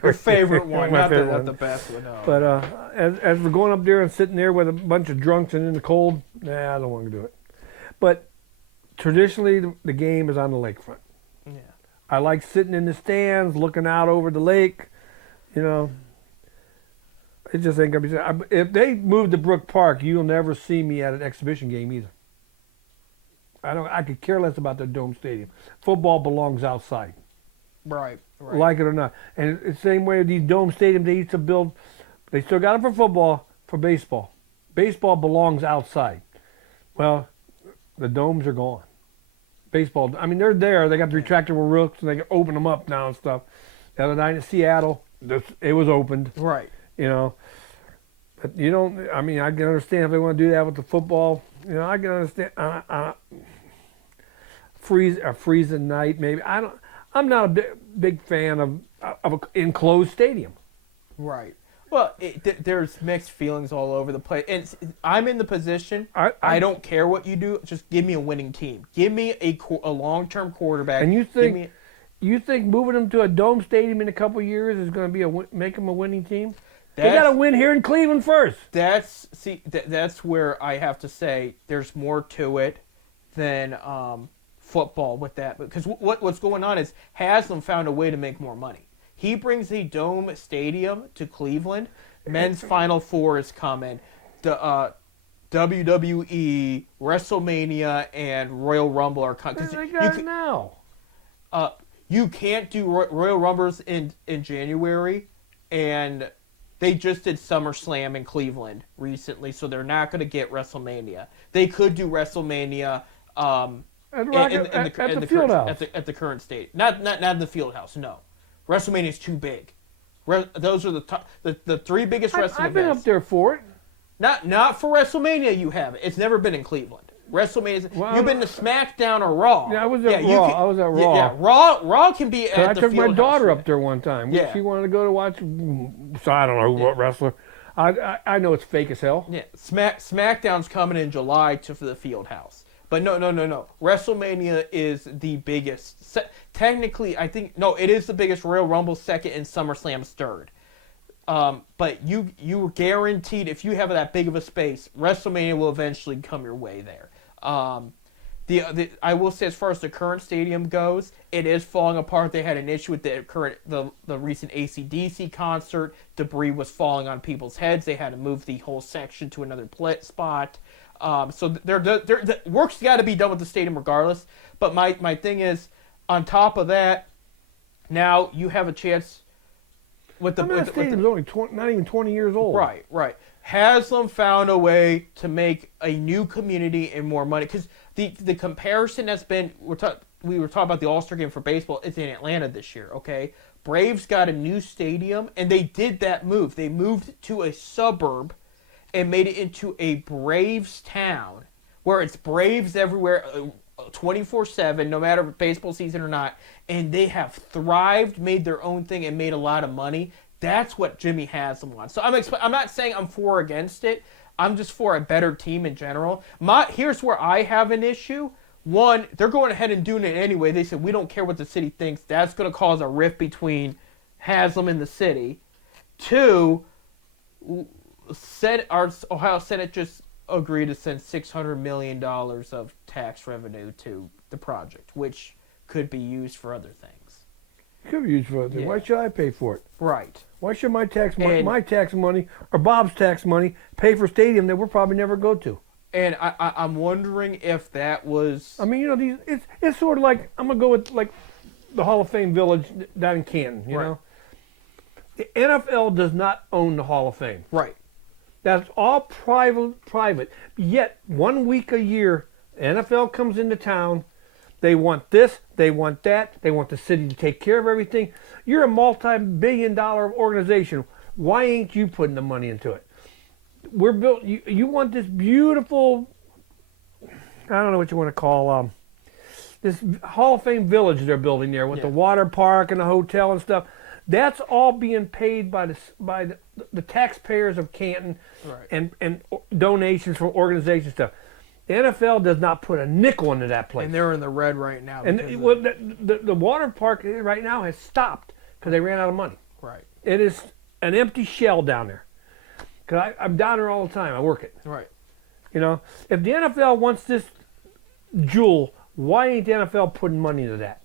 Your favorite one, My not favorite the, one. not the best one. No. But as we're going up there and sitting there with a bunch of drunks and in the cold, I don't want to do it. But traditionally, the game is on the lakefront. Yeah. I like sitting in the stands, looking out over the lake. It just ain't gonna be. If they move to Brook Park, you'll never see me at an exhibition game either. I could care less about the Dome Stadium. Football belongs outside. Right. Right. Like it or not. And it's the same way with these dome stadiums they used to build. They still got them for football, for baseball. Baseball belongs outside. Well, the domes are gone. Baseball, they're there. They got the retractable roofs and they can open them up now and stuff. The other night in Seattle, it was opened. Right. But you don't, I can understand if they want to do that with the football. I can understand. A freezing night, maybe. I'm not a big fan of an enclosed stadium. Right. Well, there's mixed feelings all over the place. And I'm in the position, I don't care what you do. Just give me a winning team. Give me a long-term quarterback. And you think moving them to a dome stadium in a couple of years is going to make them a winning team? They got to win here in Cleveland first. That's where I have to say there's more to it than football with that, because what's going on is Haslam found a way to make more money. He brings a dome stadium to Cleveland. Men's Final Four is coming. The WWE, WrestleMania, and Royal Rumble are coming. They got it now. You can't do Royal Rumbles in January, and they just did SummerSlam in Cleveland recently, so they're not going to get WrestleMania. They could do WrestleMania. At the field house. At the current state. Not in the field house, no. WrestleMania is too big. Those are the three biggest wrestling I've been events. up there for it. Not for WrestleMania you have. It's never been in Cleveland. WrestleMania, you've been to SmackDown or Raw. Yeah, I was at Raw. I was at Raw. Yeah, Raw can be at the field house. I took my daughter up there one time. Yeah. She wanted to go to watch, so I don't know what wrestler. I know it's fake as hell. Yeah, SmackDown's coming in July for the field house. But no. WrestleMania is the biggest. Technically, I think it is the biggest. Royal Rumble second, and SummerSlam's third. But you guaranteed if you have that big of a space, WrestleMania will eventually come your way there. I will say, as far as the current stadium goes, it is falling apart. They had an issue with the recent AC/DC concert. Debris was falling on people's heads. They had to move the whole section to another spot. So the work's got to be done with the stadium regardless. But my thing is, on top of that, now you have a chance with the stadium's only not even 20 years old. Right. Haslam found a way to make a new community and more money, because the comparison that's been we were talking about the All-Star game for baseball. It's in Atlanta this year. Okay, Braves got a new stadium, and they did that move. They moved to a suburb and made it into a Braves town where it's Braves everywhere, 24/7, no matter baseball season or not, and they have thrived, made their own thing, and made a lot of money. That's what Jimmy Haslam wants. So I'm not saying I'm for or against it. I'm just for a better team in general. Here's where I have an issue. One, they're going ahead and doing it anyway. They said, we don't care what the city thinks. That's going to cause a rift between Haslam and the city. Two, our Ohio Senate just agreed to send $600 million of tax revenue to the project, which could be used for other things. Could be used for other things. Yeah. Why should I pay for it? Right. Why should my tax money or Bob's tax money pay for a stadium that we'll probably never go to? And I'm wondering if that was... it's sort of like, I'm going to go with like the Hall of Fame Village down in Canton, you know? The NFL does not own the Hall of Fame. Right. That's all private. Yet 1 week a year, NFL comes into town. They want this, they want that, they want the city to take care of everything. You're a multi-billion-dollar organization. Why ain't you putting the money into it? We're built. You want this beautiful, I don't know what you want to call this Hall of Fame village they're building there with the water park and the hotel and stuff. That's all being paid by the taxpayers of Canton, Right. and donations from organizations stuff. The NFL does not put a nickel into that place. And they're in the red right now. And because well, of- the water park right now has stopped because they ran out of money. right. It is an empty shell down there. Because I'm down there all the time. I work it. Right. You know, if the NFL wants this jewel, why ain't the NFL putting money into that?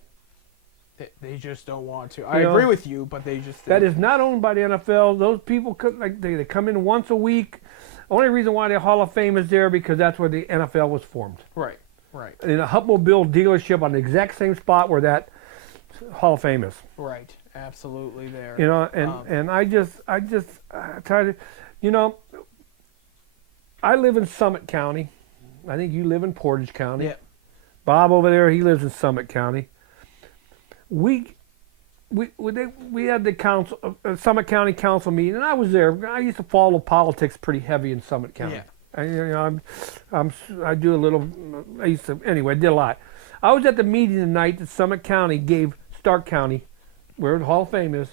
They just don't want to. I You know, agree with you, but they just That is not owned by the NFL. Those people they come in once a week. Only reason why the Hall of Fame is there because that's where the NFL was formed. right. Right. In a Hupmobile dealership on the exact same spot where that Hall of Fame is. Right. Absolutely there. You know, and I try to, you know, I live in Summit County. I think you live in Portage County. Yeah. Bob over there, he lives in Summit County. We had the council, Summit County council meeting, and I was there. I used to follow politics pretty heavy in Summit County. Yeah. I do a little. I used to anyway. I did a lot. I was at the meeting tonight that Summit County gave Stark County, where the Hall of Fame is,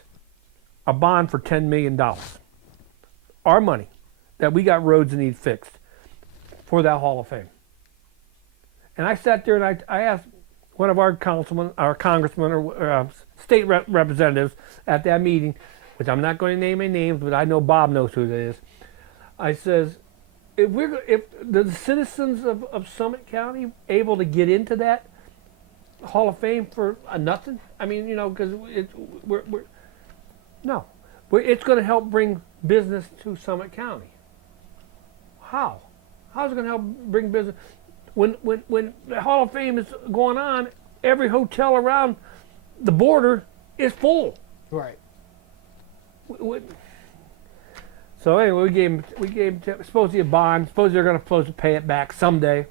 a bond for $10 million. Our money that we got roads that need fixed for that Hall of Fame. And I sat there and I asked one of our councilmen, our congressmen, or state representatives at that meeting, which I'm not going to name any names, but I know Bob knows who it is. I says, if the citizens of Summit County able to get into that Hall of Fame for nothing, I mean, you know, because it's going to help bring business to Summit County. How? How's it going to help bring business? When the Hall of Fame is going on, every hotel around the border is full. Right. So anyway, we gave supposedly a bond. Suppose they're supposed to pay it back someday.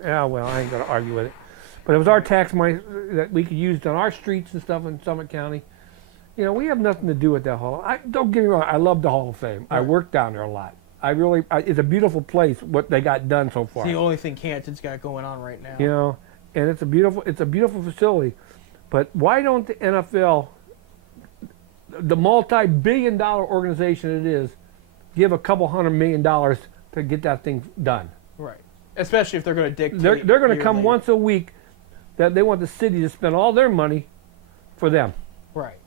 Yeah, well, I ain't gonna argue with it. But it was our tax money that we could use on our streets and stuff in Summit County. You know, we have nothing to do with that hall. Don't get me wrong. I love the Hall of Fame. I work down there a lot. It's a beautiful place. What they got done so far. It's the only thing Canton's got going on right now. You know, and it's a beautiful facility. But why don't the NFL, the multi-billion-dollar organization it is, give a couple $100 million to get that thing done? Right. Especially if they're going to dictate. They're going to come yearly. once a week. That they want the city to spend all their money for them. Right.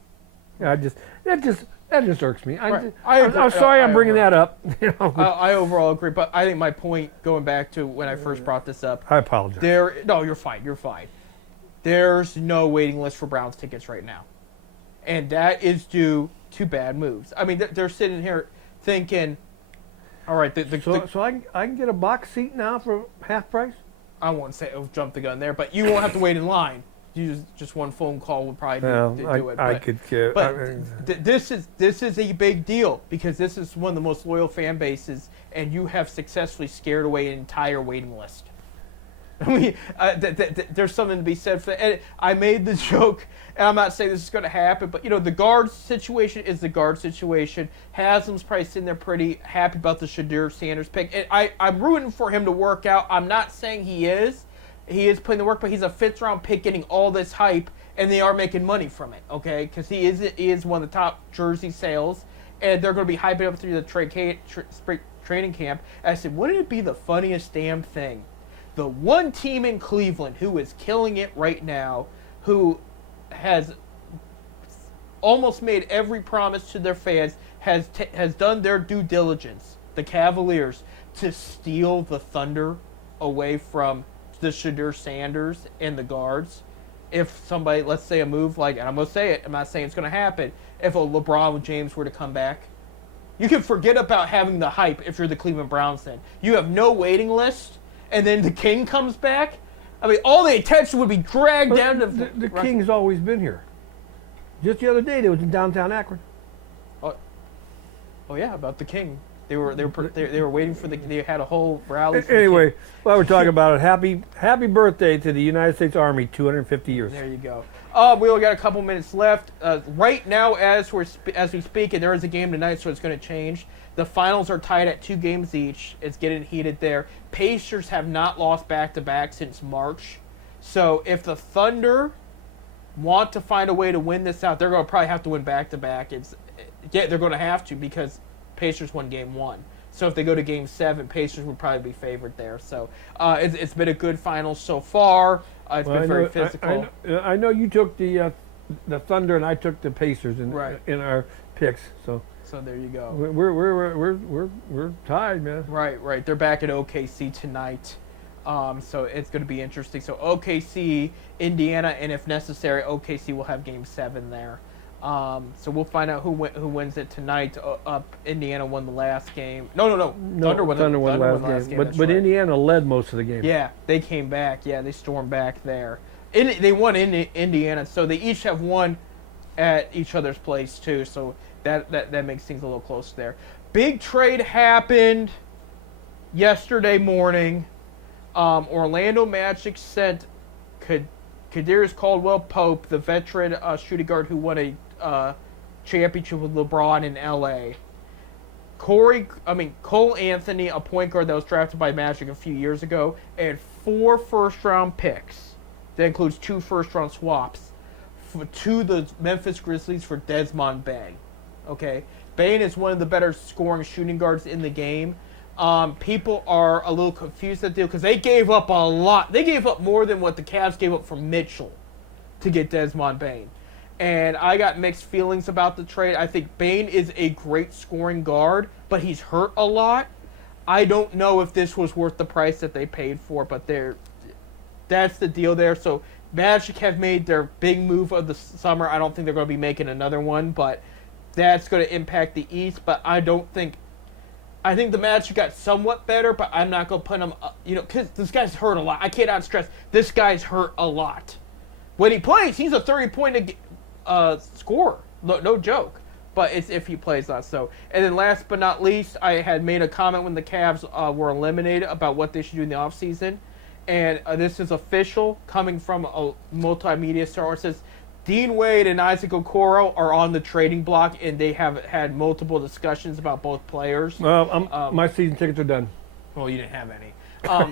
That just irks me. Right. I'm sorry I'm bringing that up. You know, I overall agree, but I think my point, going back to when I first brought this up, I apologize. no, you're fine. You're fine. There's no waiting list for Browns tickets right now, and that is due to bad moves. I mean, they're sitting here thinking, all right, So I can get a box seat now for half price? I won't say jump the gun there, but you won't have to wait in line. You just one phone call would probably do it. I But- could. But this is a big deal because this is one of the most loyal fan bases, and you have successfully scared away an entire waiting list. I mean, there's something to be said for that. And I made the joke, and I'm not saying this is going to happen, but, you know, the guard situation is the guard situation. Haslam's probably sitting there pretty happy about the Shadur Sanders pick. And I'm rooting for him to work out. I'm not saying he is. He is putting the work, but he's a fifth-round pick getting all this hype, and they are making money from it, okay? Because he is one of the top jersey sales, and they're going to be hyping up through the spring training camp. And I said, wouldn't it be the funniest damn thing? The one team in Cleveland who is killing it right now, who has almost made every promise to their fans, has done their due diligence, the Cavaliers, to steal the thunder away from the Shadur Sanders and the guards. If somebody, let's say a move like, and I'm going to say it, I'm not saying it's going to happen, if a LeBron James were to come back, you can forget about having the hype if you're the Cleveland Browns then. You have no waiting list, and then the King comes back. I mean, all the attention would be dragged down to... The King's always been here. Just the other day, they was in downtown Akron. Oh yeah, about the King. They were waiting for they had a whole rally. For Anyway, while we're talking about it, happy birthday to the United States Army, 250 years. There you go. We only got a couple minutes left. Right now, as we speak, and there is a game tonight, so it's going to change. The finals are tied at 2 games each. It's getting heated there. Pacers have not lost back-to-back since March. So if the Thunder want to find a way to win this out, they're going to probably have to win back-to-back. They're going to have to because Pacers won Game 1. So if they go to Game 7, Pacers would probably be favored there. So it's been a good finals so far. It's been very physical. I know you took the Thunder and I took the Pacers in our picks. So there you go. We're tied, man. Right. They're back at OKC tonight. So it's going to be interesting. So OKC, Indiana, and if necessary, OKC will have Game 7 there. So we'll find out who wins it tonight. Indiana won the last game. No. Thunder won the last game. But Indiana led most of the game. Yeah, they came back. Yeah, they stormed back there. They won in Indiana, so they each have won at each other's place too. So that makes things a little closer there. Big trade happened yesterday morning. Orlando Magic sent Kadarius Caldwell-Pope, the veteran shooting guard who won a championship with LeBron in L.A. Cole Anthony, a point guard that was drafted by Magic a few years ago, and 4 first-round picks. That includes 2 first-round swaps to the Memphis Grizzlies for Desmond Bane. Okay, Bane is one of the better scoring shooting guards in the game. People are a little confused at the deal because they gave up a lot. They gave up more than what the Cavs gave up for Mitchell to get Desmond Bane. And I got mixed feelings about the trade. I think Bane is a great scoring guard, but he's hurt a lot. I don't know if this was worth the price that they paid for, but that's the deal there. So Magic have made their big move of the summer. I don't think they're going to be making another one, but that's going to impact the East. But I think the Magic got somewhat better, but I'm not going to put them, because this guy's hurt a lot. I cannot stress, this guy's hurt a lot. When he plays, he's a 30-point scorer. No joke. But it's if he plays not so. And then last but not least, I had made a comment when the Cavs were eliminated about what they should do in the offseason. And this is official, coming from a multimedia source. It says, Dean Wade and Isaac Okoro are on the trading block, and they have had multiple discussions about both players. Well, my season tickets are done. Well, you didn't have any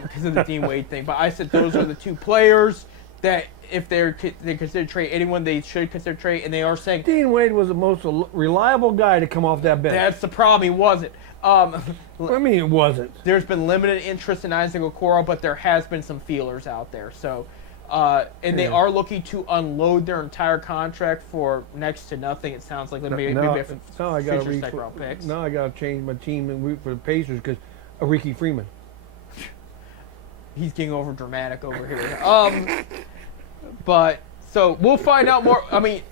because of the Dean Wade thing. But I said those are the 2 players that if they consider trade anyone, they should consider trade. And they are saying Dean Wade was the most reliable guy to come off that bench. That's the problem. He wasn't. It wasn't. There's been limited interest in Isaac Okoro, but there has been some feelers out there. So. They are looking to unload their entire contract for next to nothing. It sounds like maybe a second-round picks. Now I got to change my team and root for the Pacers because of Ricky Freeman. He's getting over dramatic over here. But so we'll find out more.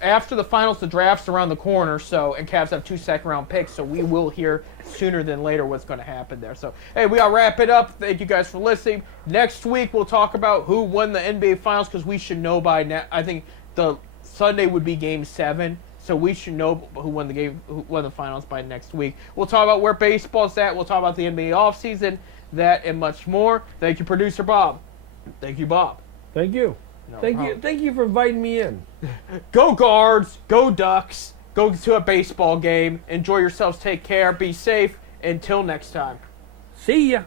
After the finals, the draft's around the corner. And Cavs have 2 second-round picks, so we will hear sooner than later what's going to happen there. So, hey, we got to wrap it up. Thank you guys for listening. Next week, we'll talk about who won the NBA Finals because we should know by now. I think the Sunday would be Game 7, so we should know who won the finals by next week. We'll talk about where baseball's at. We'll talk about the NBA offseason, that and much more. Thank you, producer Bob. Thank you, Bob. Thank you. No Thank problem. you. Thank you for inviting me in. Go Guards. Go Ducks. Go to a baseball game. Enjoy yourselves. Take care. Be safe. Until next time. See ya.